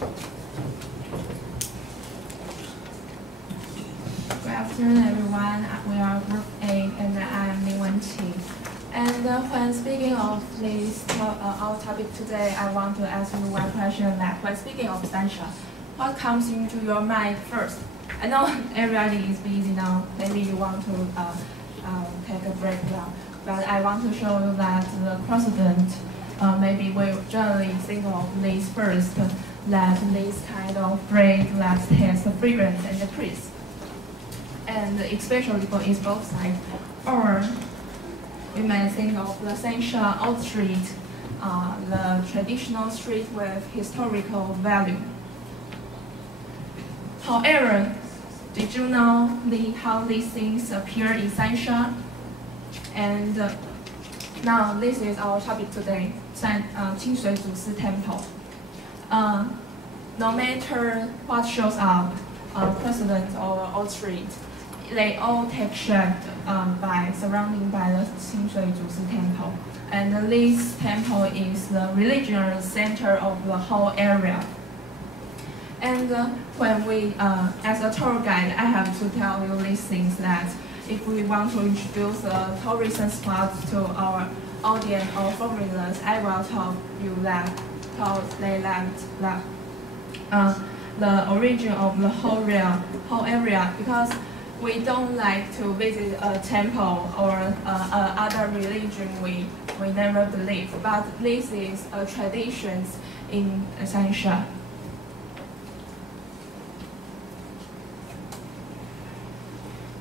Good afternoon, everyone. We are Group A, and I am Lin Wenqi. And when speaking of this our topic today, I want to ask you one question: that when speaking of Sanxia, what comes into your mind first? I know everybody is busy now. Maybe you want to take a break now, but I want to show you that the president maybe will generally think of this first. That this kind of break that has the fragrance and the crisp, and especially for its both sides. Or we may think of the Sanxia Old Street, the traditional street with historical value. However, did you know how these things appear in Sanxia? And now this is our topic today, Qingxue Zusi Temple. No matter what shows up, President or Old Street, they all take shape surrounding by the Qingxue Zusi Temple. And this temple is the religious center of the whole area. And when we, as a tour guide, I have to tell you these things that if we want to introduce a tourism spot to our audience or foreigners, I will tell you that the origin of the whole area, because we don't like to visit a temple or other religion we never believe, but this is a tradition in Sanxia.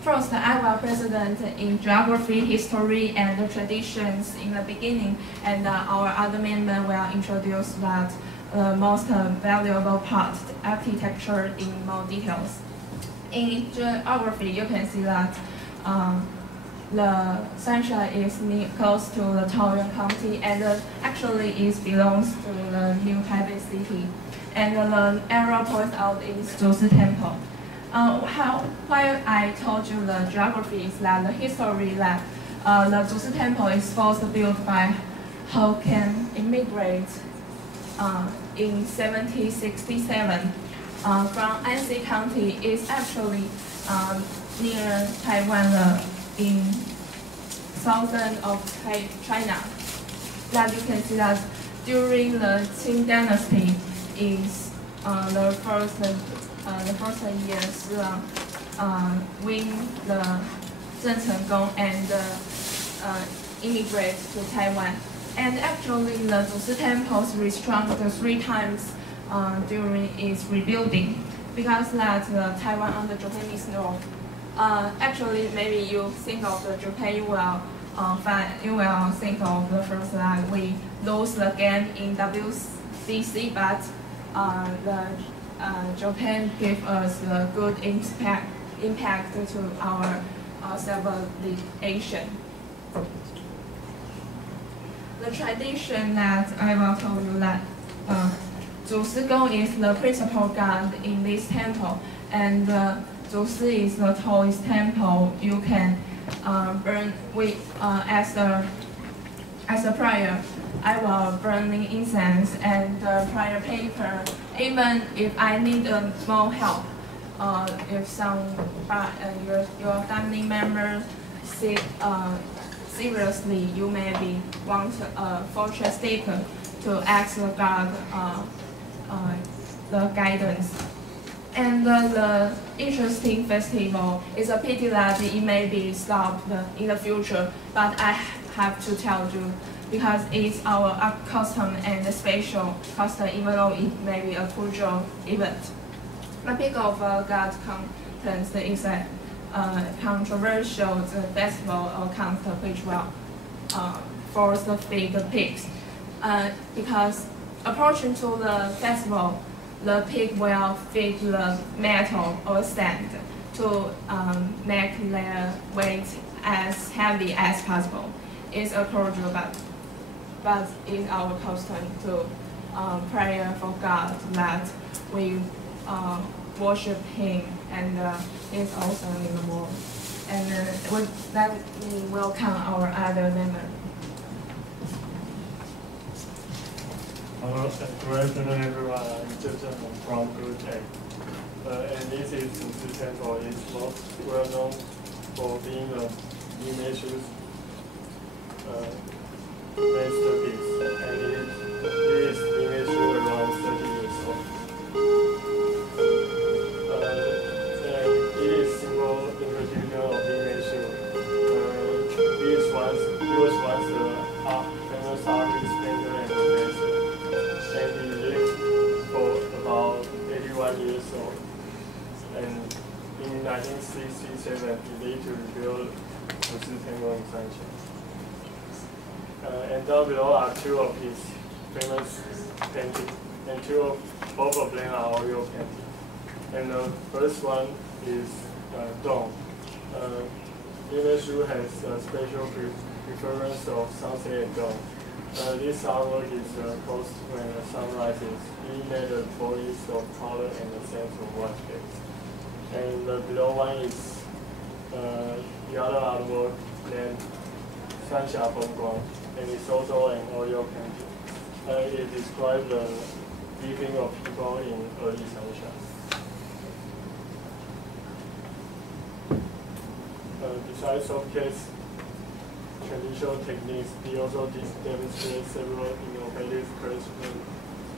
First, I will present in geography, history, and the traditions in the beginning, and our other member will introduce that most valuable part, architecture, in more details. In geography, you can see that the Sanxia is close to the Taoyuan County, and actually it belongs to the New Taipei City. And the arrow points out is Zusi Temple. Why I told you the geography is that the history that the Zusi Temple is first built by Hokkien immigrants in 1767 from Ansi County. Is actually near Taiwan in southern of China. That you can see that during the Qing Dynasty is the first years when the Zheng Chenggong and immigrate to Taiwan. And actually, the Zusi temples restructured 3 times during its rebuilding, because that Taiwan under Japanese rule. Actually, maybe you think of the Japan, you will think of the first that we lose the game in WCC, but Japan gave us a good impact to our civilization. The tradition that I will tell you that Zusi Gong is the principal god in this temple, and Zusi is the tallest temple. You can burn as a prayer. I will burning incense and prayer paper. Even if I need more help, if your family member sick seriously, you maybe want a fortune seeker to ask the God the guidance. And the interesting festival is a pity that it may be stopped in the future, but I have to tell you, because it's our custom and special custom, even though it may be a cultural event. The peak of God contest is a controversial festival account which will force the big pigs. Because approaching to the festival, the pig will feed the metal or sand to make their weight as heavy as possible. It's a cultural, but it's our custom to pray for God that we worship Him, and He's awesome in the world. And with that, we welcome our other member. Hello, good afternoon, everyone. 就这 production from good egg. And this is Zushi Temple. It's most well known for being a Yimei-shu's masterpiece. And it is Yimei-shu around 30 years old. And it is symbol introduction of Yimei-shu. He was once the famous artist, painter, and professor. And he lived for about 81 years old. And in 1967, he lived to rebuild Zushi Temple in Sanxia. And down below are two of his famous paintings, and both of them are oil paintings. And the first one is dawn. Yimei-shu has a special preference of sunset and dawn. This artwork is caused when the sun rises. He made a bodies of color and a sense of white space. And the below one is the other artwork named Sanxia Bonguang, and it's also an oil painting. It describes the living of people in early Sanxia. Besides showcase traditional techniques, he also demonstrates several innovative craftsman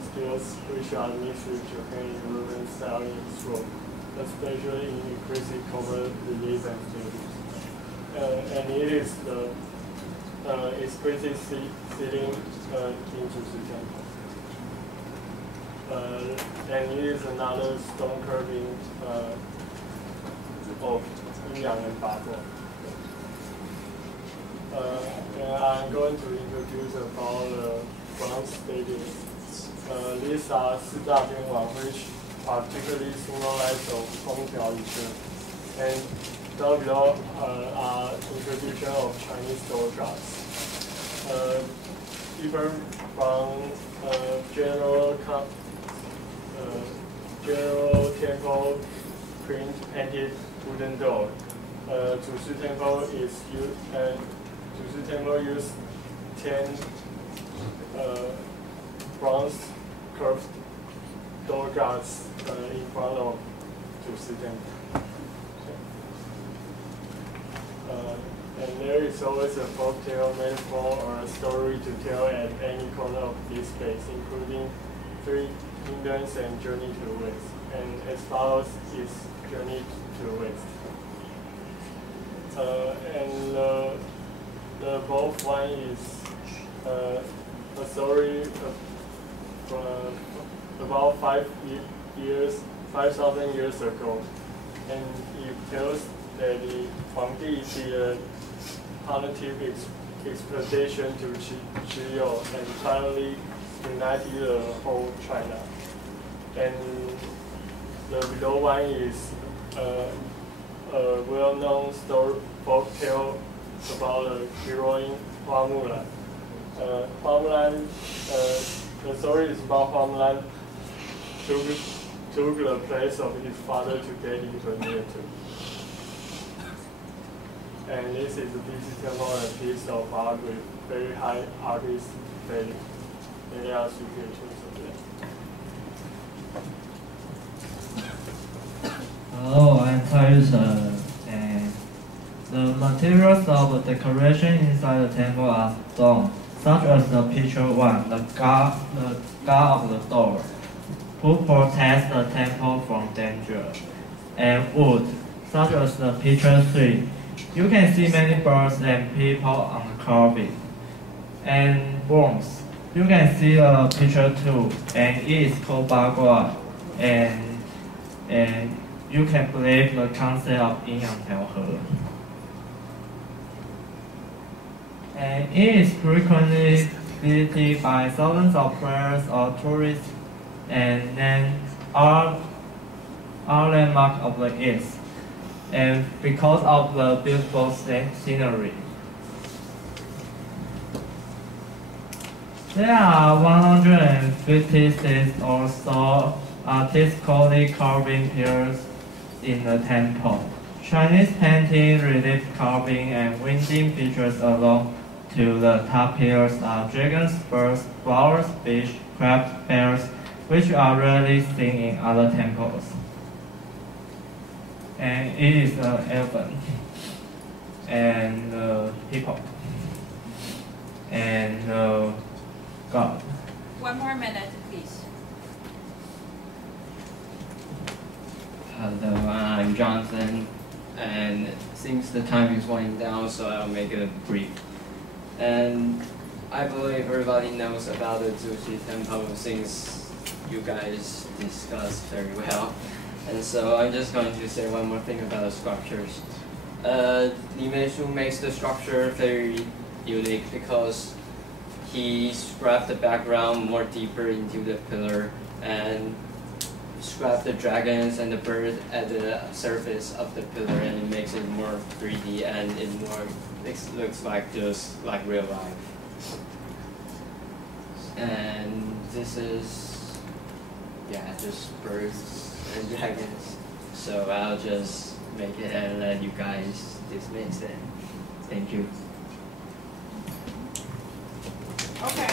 skills which are mixed with Japanese European style in stroke, especially in increasing cover relief and studios. And it is the exquisite seating in Zushi Temple. And it is another stone carving of Yin-Yang and Ba-Guo. And I'm going to introduce about the bronze statues. These are 四大天王, which particularly symbolize of 空调仪式. And down below are introduction of Chinese door gods. Even from general temple painted wooden door. Zushi Temple used 10 bronze curved door gods in front of Zushi Temple. And there is always a folktale, metaphor, or a story to tell at any corner of this space, including 3 kingdoms and journey to the west. And as follows is journey to the west. And the both one is a story about 5,000 years ago, and it tells that the Huangdi did a punitive expedition to Chiyou and finally united the whole China. And the below one is a well-known folk tale about the heroine Hua Mulan. The story is about Hua Mulan took the place of his father to get into a military. And this is a busy temple and a piece of art with very high artist value. Many are suggestions of that. Hello, I'm Taiyusen, and the materials of the decoration inside the temple are stone, such as the picture 1, the guard of the door, who protects the temple from danger, and wood, such as the picture 3. You can see many birds and people on the carving. And bronze. You can see a picture 2, and it is called Ba-Guo, and you can believe the concept of Yin-Yang Tiaohe. And it is frequently visited by thousands of players or tourists, and then are landmark of the East. And because of the beautiful scenery. There are 156 or so artistically carving pillars in the temple. Chinese painting, relief carving, and winding features along to the top pillars are dragons, birds, flowers, fish, crabs, bears, which are rarely seen in other temples. And it is an elephant, and hippo, and God. 1 more minute, please. Hello, I'm Jonathan, and since the time is winding down, so I'll make it brief. And I believe everybody knows about the Zushi Temple since you guys discussed very well. And so I'm just going to say one more thing about the structures. Li Meishu makes the structure very unique because he scrapped the background more deeper into the pillar and scrap the dragons and the bird at the surface of the pillar, and it makes it more 3D and it looks like just like real life. And this is, yeah, just birds and dragons. So I'll just make it and let you guys dismiss it. Thank you. Okay.